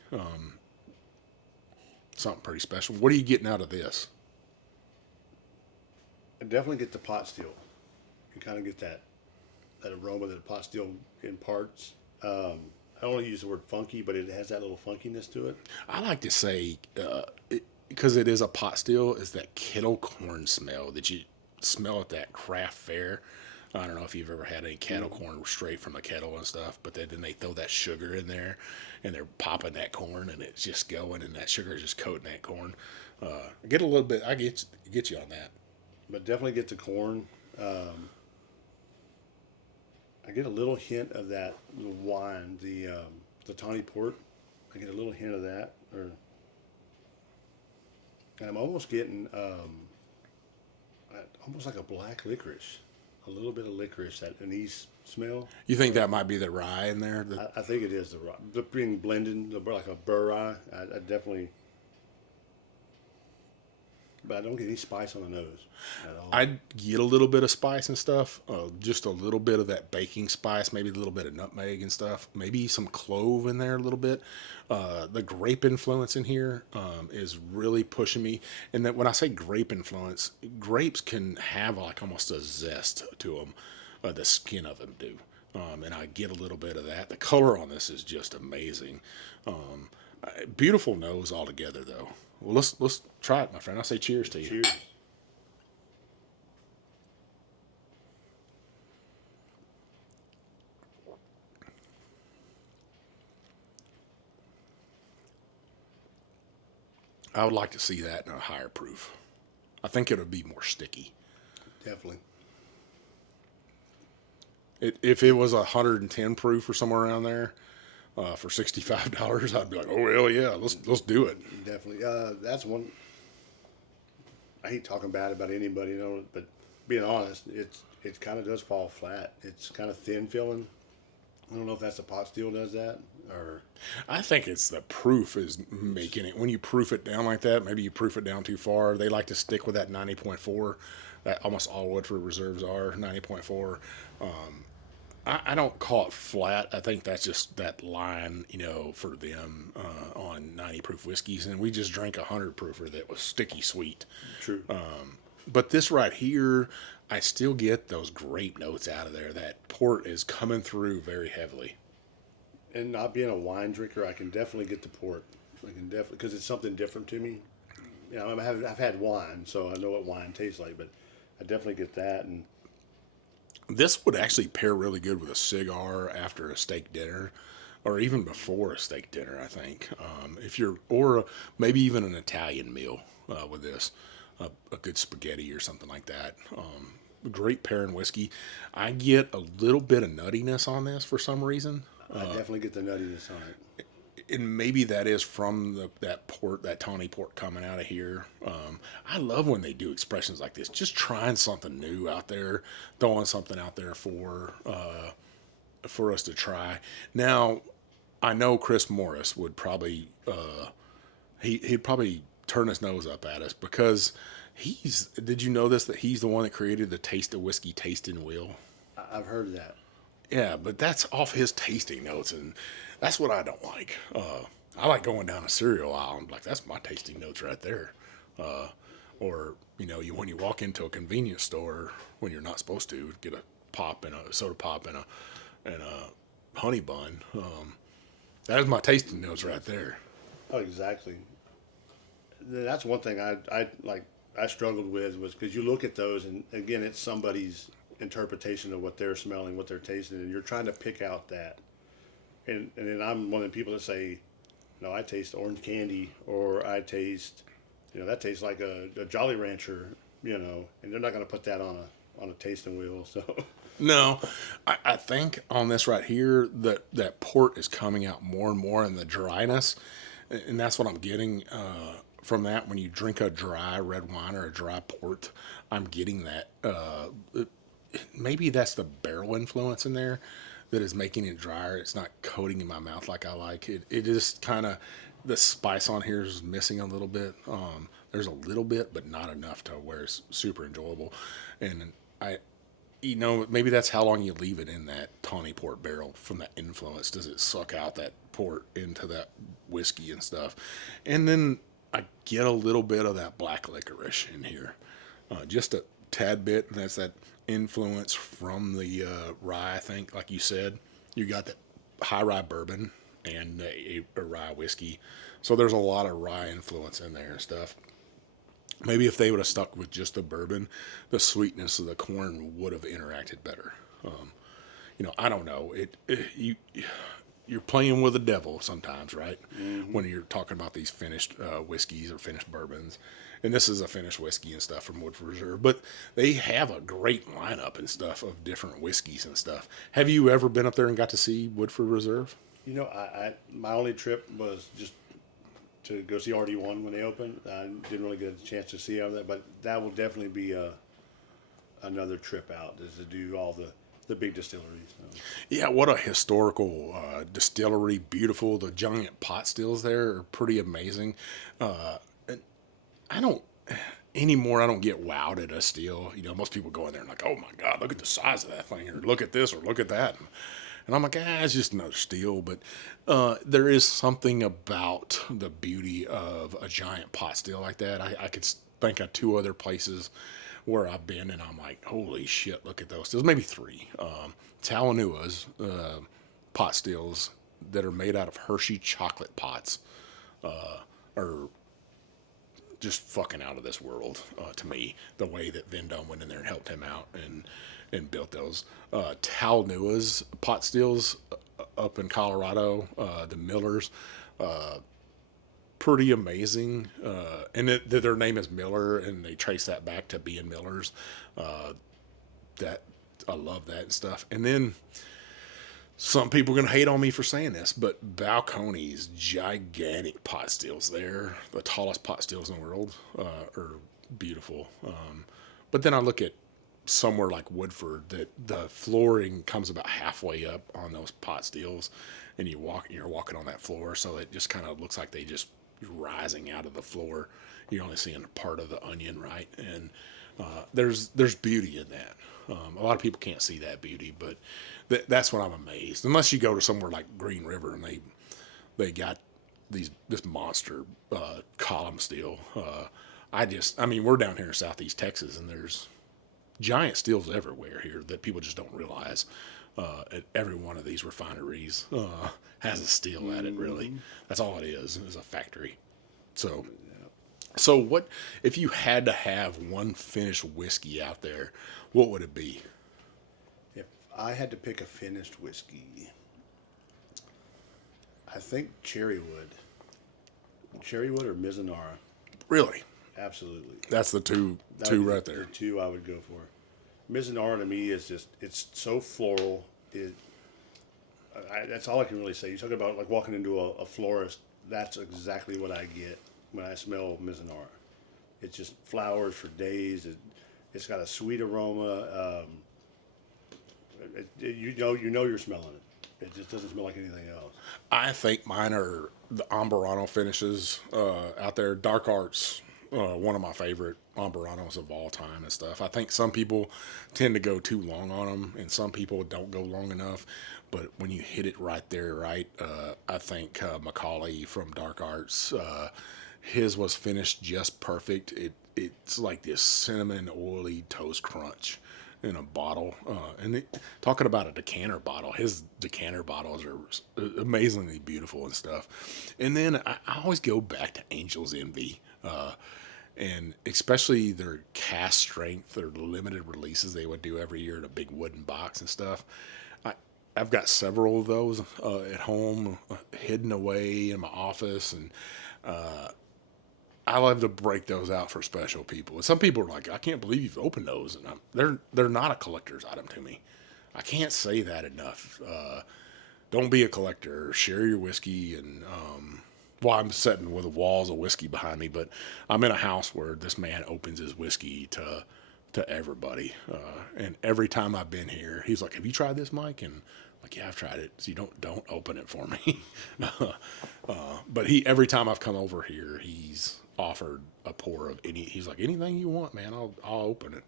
something pretty special. What are you getting out of this? I definitely get the pot still. You kind of get that aroma that the pot still imparts. I don't want to use the word funky, but it has that little funkiness to it. I like to say, because it is a pot still, is that kettle corn smell that you smell at that craft fair. I don't know if you've ever had any kettle corn straight from a kettle and stuff, but then they throw that sugar in there and they're popping that corn and it's just going and that sugar is just coating that corn. I get a little bit, I get you on that. But definitely get the corn. I get a little hint of that wine, the tawny port. I get a little hint of that, and I'm almost getting almost like a black licorice, a little bit of licorice, that anise smell. You think that might be the rye in there? I think it is the rye, being blended like a burr rye. I definitely. But I don't get any spice on the nose at all. I get a little bit of spice and stuff, just a little bit of that baking spice, maybe a little bit of nutmeg and stuff, maybe some clove in there a little bit. The grape influence in here is really pushing me. And that when I say grape influence, grapes can have like almost a zest to them. The skin of them do. And I get a little bit of that. The color on this is just amazing. Beautiful nose altogether, though. Well, let's try it, my friend. I'll say cheers to you. Cheers. I would like to see that in a higher proof. I think it would be more sticky. Definitely. If it was 110 proof or somewhere around there for $65, I'd be like, oh hell yeah, let's do it. Definitely. That's one. I hate talking bad about anybody, you know, but being honest, it kind of does fall flat. It's kind of thin feeling. I don't know if that's the pot still does that or. I think it's the proof is making it. When you proof it down like that, maybe you proof it down too far. They like to stick with that 90.4. That almost all Woodford Reserves are 90.4. I don't call it flat. I think that's just that line, you know, for them on 90 proof whiskeys. And we just drank a 100 proofer that was sticky sweet. True. But this right here, I still get those grape notes out of there. That port is coming through very heavily. And not being a wine drinker, I can definitely get the port. I can definitely, because it's something different to me. You know, I've had wine, so I know what wine tastes like, but I definitely get that. And this would actually pair really good with a cigar after a steak dinner, or even before a steak dinner, I think. Maybe even an Italian meal with this, a good spaghetti or something like that. Great pairing whiskey. I get a little bit of nuttiness on this for some reason. I definitely get the nuttiness on it. And maybe that is from that port, that tawny port coming out of here. I love when they do expressions like this, just trying something new out there, throwing something out there for us to try. Now, I know Chris Morris would probably he'd probably turn his nose up at us because did you know this, that he's the one that created the Taste of Whiskey tasting wheel? I've heard that. Yeah, but that's off his tasting notes, and that's what I don't like. I like going down a cereal aisle and like, that's my tasting notes right there. Or, you know, when you walk into a convenience store when you're not supposed to, get a pop and a soda pop and a honey bun. That is my tasting notes right there. Oh, exactly. That's one thing I struggled with was because you look at those and again, it's somebody's interpretation of what they're smelling, what they're tasting, and you're trying to pick out that. And then I'm one of the people that say, no, I taste orange candy, or I taste, you know, that tastes like a Jolly Rancher, you know, and they're not going to put that on a tasting wheel. So no, I think on this right here that port is coming out more and more in the dryness, and that's what I'm getting from that. When you drink a dry red wine or a dry port, I'm getting that. Maybe that's the barrel influence in there that is making it drier. It's not coating in my mouth like I like. It is kind of, the spice on here is missing a little bit. There's a little bit, but not enough to where it's super enjoyable. And maybe that's how long you leave it in that tawny port barrel from that influence. Does it suck out that port into that whiskey and stuff? And then I get a little bit of that black licorice in here. Just a tad bit, and that's that influence from the rye. I think, like you said, you got that high rye bourbon and a rye whiskey, so there's a lot of rye influence in there and stuff. Maybe if they would have stuck with just the bourbon, the sweetness of the corn would have interacted better. I don't know. You're playing with the devil sometimes, right? Mm-hmm. When you're talking about these finished whiskeys or finished bourbons. And this is a finished whiskey and stuff from Woodford Reserve. But they have a great lineup and stuff of different whiskeys and stuff. Have you ever been up there and got to see Woodford Reserve? You know, my only trip was just to go see RD1 when they opened. I didn't really get a chance to see all that, but that will definitely be another trip out, is to do all the big distilleries. So. Yeah, what a historical distillery. Beautiful. The giant pot stills there are pretty amazing. I don't get wowed at a still. You know, most people go in there and like, oh my God, look at the size of that thing, or look at this, or look at that. And I'm like, it's just another still. But there is something about the beauty of a giant pot still like that. I could think of two other places where I've been, and I'm like, holy shit, look at those stills. Maybe three. Talanua's pot stills that are made out of Hershey chocolate pots are just fucking out of this world to me. The way that Vendome went in there and helped him out and built those. Talanua's pot stills up in Colorado, the Millers, pretty amazing. And their name is Miller, and they trace that back to being Millers. That I love that and stuff. And then some people are going to hate on me for saying this, but Balcones, gigantic pot stills there, the tallest pot stills in the world, are beautiful. But then I look at somewhere like Woodford that the flooring comes about halfway up on those pot stills, and you're walking on that floor, so it just kind of looks like they just rising out of the floor. You're only seeing a part of the onion, right? And there's beauty in that. A lot of people can't see that beauty, but that's what I'm amazed. Unless you go to somewhere like Green River and they got this monster column steel. I mean, we're down here in Southeast Texas, and there's giant steels everywhere here that people just don't realize. At every one of these refineries has a steel at it. Really, that's all it is a factory. So what if you had to have one finished whiskey out there? What would it be? If I had to pick a finished whiskey, I think Cherrywood or Mizunara. Really? Absolutely. That's the two right there. The two I would go for. Mizunara to me is just, it's so floral. That's all I can really say. You talk about like walking into a florist. That's exactly what I get when I smell Mizunara. It's just flowers for days. It's got a sweet aroma. You know you're smelling it. It just doesn't smell like anything else. I think mine are the Amburano finishes out there. Dark Arts, one of my favorite Amburanos of all time and stuff. I think some people tend to go too long on them, and some people don't go long enough. But when you hit it right there, right, I think Macaulay from Dark Arts, his was finished just perfect. It's like this cinnamon oily toast crunch in a bottle. Talking about a decanter bottle, his decanter bottles are amazingly beautiful and stuff. And then I always go back to Angel's Envy, and especially their cast strength, their limited releases they would do every year in a big wooden box and stuff. I've got several of those at home, hidden away in my office, and I love to break those out for special people. And some people are like, "I can't believe you've opened those," and they're not a collector's item to me. I can't say that enough. Don't be a collector. Share your whiskey, and I'm sitting with walls of whiskey behind me, but I'm in a house where this man opens his whiskey to everybody, and every time I've been here, he's like, "Have you tried this, Mike?" And I'm like, "Yeah, I've tried it." So you don't open it for me. But every time I've come over here, he's offered a pour of he's like, "Anything you want, man, I'll open it."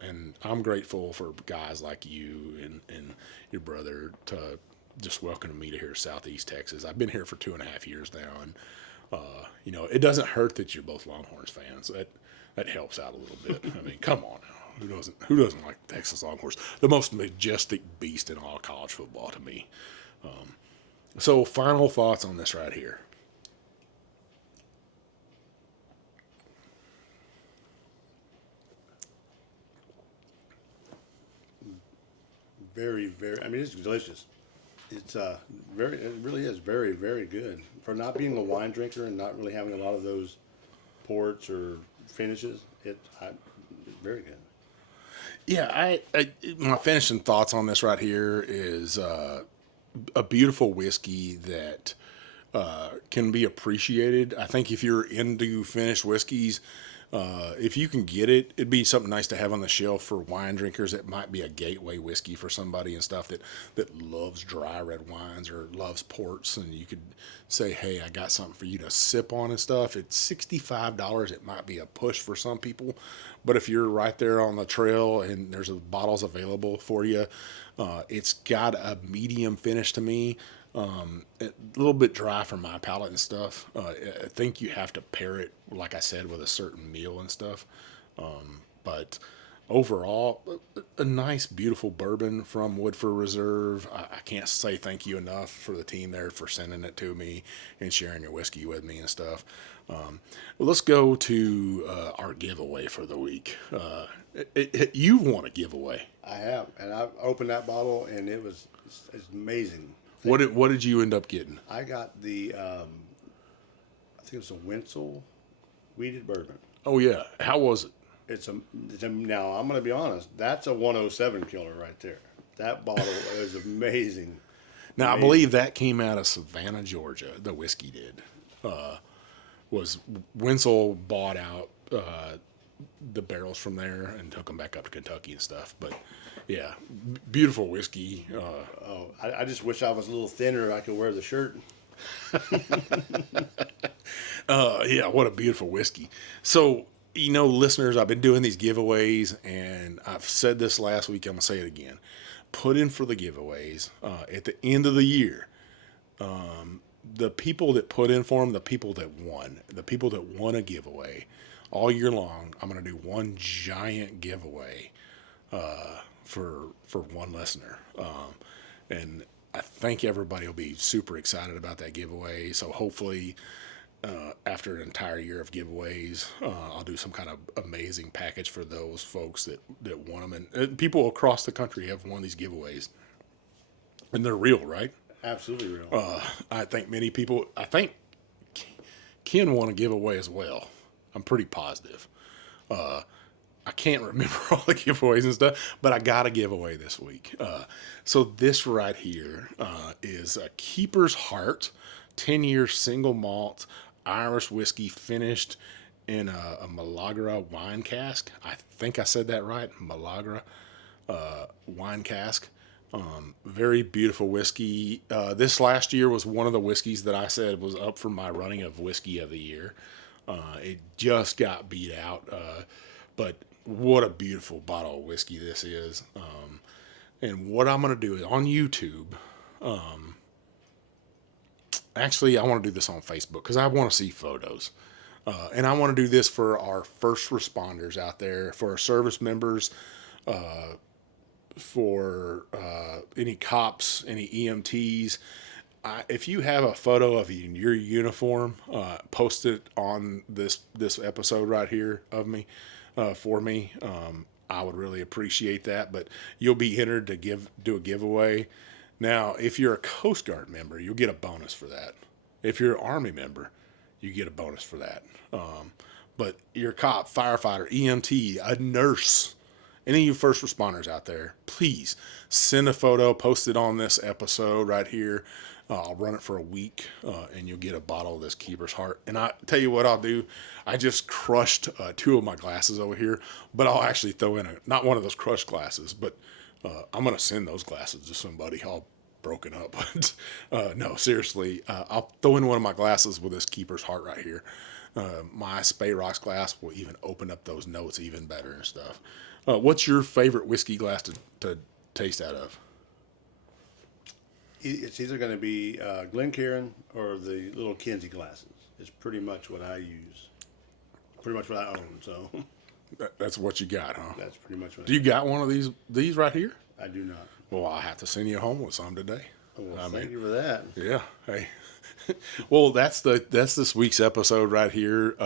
And I'm grateful for guys like you and your brother to just welcome me to here, Southeast Texas. I've been here for 2.5 years now, and it doesn't hurt that you're both Longhorns fans. That helps out a little bit. I mean, come on now. Who doesn't like Texas Longhorns? The most majestic beast in all college football to me. So final thoughts on this right here. Very, very. I mean, it's delicious. It's it really is very, very good for not being a wine drinker and not really having a lot of those ports or finishes. It's very good. Yeah, my finishing thoughts on this right here is a beautiful whiskey that can be appreciated. I think if you're into finished whiskeys, if you can get it, it'd be something nice to have on the shelf for wine drinkers. It might be a gateway whiskey for somebody and stuff that loves dry red wines or loves ports. And you could say, "Hey, I got something for you to sip on and stuff." It's $65. It might be a push for some people, but if you're right there on the trail and there's bottles available for you, it's got a medium finish to me. A little bit dry for my palate and stuff. I think you have to pair it, like I said, with a certain meal and stuff. But overall, a nice, beautiful bourbon from Woodford Reserve. I can't say thank you enough for the team there for sending it to me and sharing your whiskey with me and stuff. Let's go to our giveaway for the week. You won a giveaway. I have, and I've opened that bottle, and it's amazing. What did you end up getting? I got the think it was a Wenzel weeded bourbon. Oh yeah, how was it? Now I'm going to be honest. That's a 107 killer right there. That bottle is amazing. Now I believe that came out of Savannah, Georgia. The whiskey did. Was Wenzel bought out the barrels from there and took them back up to Kentucky and stuff. But yeah, beautiful whiskey. I just wish I was a little thinner. I could wear the shirt. Yeah, what a beautiful whiskey. So, listeners, I've been doing these giveaways, and I've said this last week. I'm going to say it again. Put in for the giveaways at the end of the year. The people that put in for them, the people that won a giveaway all year long, I'm going to do one giant giveaway for one listener. And I think everybody will be super excited about that giveaway. So hopefully, after an entire year of giveaways, I'll do some kind of amazing package for those folks that won them. And people across the country have won these giveaways. And they're real, right? Absolutely real. I think Ken won a giveaway as well. I'm pretty positive. I can't remember all the giveaways and stuff, but I got a giveaway this week. So this right here is a Keeper's Heart, 10-year single malt Irish whiskey finished in a Malagra wine cask. I think I said that right, Malagra wine cask. Very beautiful whiskey. This last year was one of the whiskeys that I said was up for my running of whiskey of the year. It just got beat out, but what a beautiful bottle of whiskey this is. And what I'm going to do is on YouTube. Actually, I want to do this on Facebook because I want to see photos. And I want to do this for our first responders out there, for our service members, for any cops, any EMTs. If you have a photo of you in your uniform, post it on this episode right here of me, for me. I would really appreciate that. But you'll be entered to do a giveaway. Now, if you're a Coast Guard member, you'll get a bonus for that. If you're an Army member, you get a bonus for that. But you're a cop, firefighter, EMT, a nurse, any of you first responders out there, please send a photo, post it on this episode right here. I'll run it for a week, and you'll get a bottle of this Keeper's Heart. And I tell you what I'll do. I just crushed 2 of my glasses over here, but I'll actually throw in not one of those crushed glasses, but I'm going to send those glasses to somebody all broken up. No, seriously, I'll throw in one of my glasses with this Keeper's Heart right here. My Spey Rocks glass will even open up those notes even better and stuff. What's your favorite whiskey glass to taste out of? It's either going to be Glencairn or the little Kinsey glasses. It's pretty much what I use. Pretty much what I own, so. That's what you got, huh? That's pretty much what Do you got one of these right here? I do not. Well, I'll have to send you home with some today. Oh, well, thank you for that. Yeah. Hey. Well, that's this week's episode right here.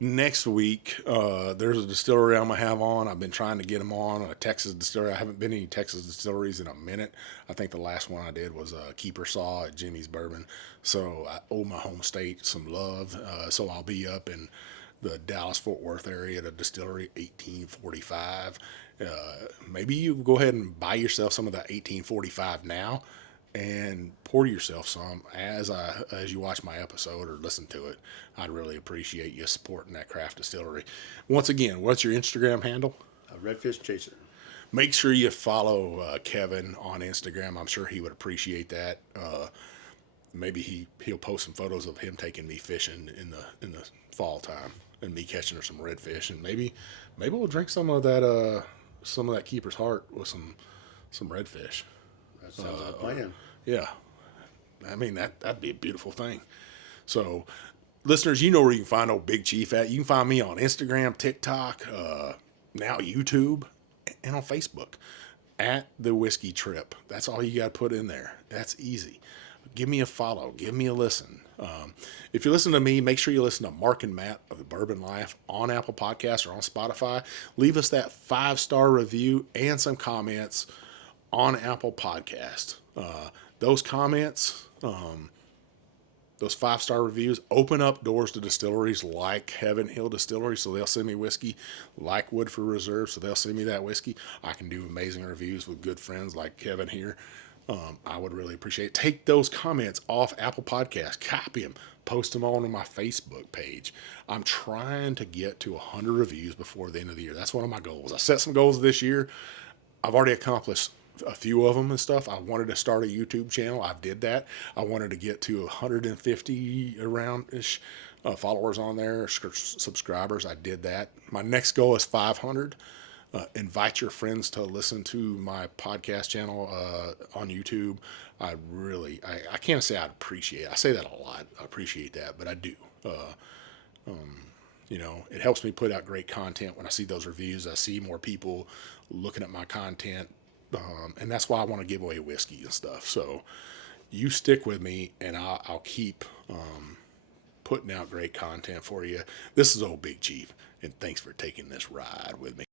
Next week, there's a distillery I'm going to have on. I've been trying to get them on, a Texas distillery. I haven't been to any Texas distilleries in a minute. I think the last one I did was Keeper Saw at Jimmy's Bourbon. So I owe my home state some love. So I'll be up in the Dallas-Fort Worth area at a distillery, 1845. Maybe you go ahead and buy yourself some of that 1845 now and pour yourself some as you watch my episode or listen to it. I'd really appreciate you supporting that craft distillery. Once again, what's your Instagram handle? Redfish Chaser. Make sure you follow Kevin on Instagram. I'm sure he would appreciate that. Maybe he'll post some photos of him taking me fishing in the fall time and me catching her some redfish, and maybe we'll drink some of that Keeper's Heart with some redfish. That sounds like a plan. Yeah. I mean, that'd be a beautiful thing. So, listeners, you know where you can find old Big Chief at. You can find me on Instagram, TikTok, now YouTube, and on Facebook at The Whiskey Trip. That's all you got to put in there. That's easy. Give me a follow. Give me a listen. If you listen to me, make sure you listen to Mark and Matt of The Bourbon Life on Apple Podcasts or on Spotify. Leave us that 5-star review and some comments on Apple Podcast. Those comments, those 5-star reviews open up doors to distilleries like Heaven Hill Distillery, so they'll send me whiskey, like Woodford Reserve, so they'll send me that whiskey. I can do amazing reviews with good friends like Kevin here. I would really appreciate it. Take those comments off Apple Podcasts, copy them, post them on my Facebook page. I'm trying to get to 100 reviews before the end of the year. That's one of my goals. I set some goals this year. I've already accomplished a few of them and stuff. I wanted to start a YouTube channel. I did that. I wanted to get to 150 around-ish followers on there, subscribers. I did that. My next goal is 500. Invite your friends to listen to my podcast channel on YouTube. I can't say I'd appreciate it. I say that a lot. I appreciate that, but I do. It helps me put out great content. When I see those reviews, I see more people looking at my content. And that's why I want to give away whiskey and stuff. So you stick with me, and I'll keep putting out great content for you. This is Old Big Chief, and thanks for taking this ride with me.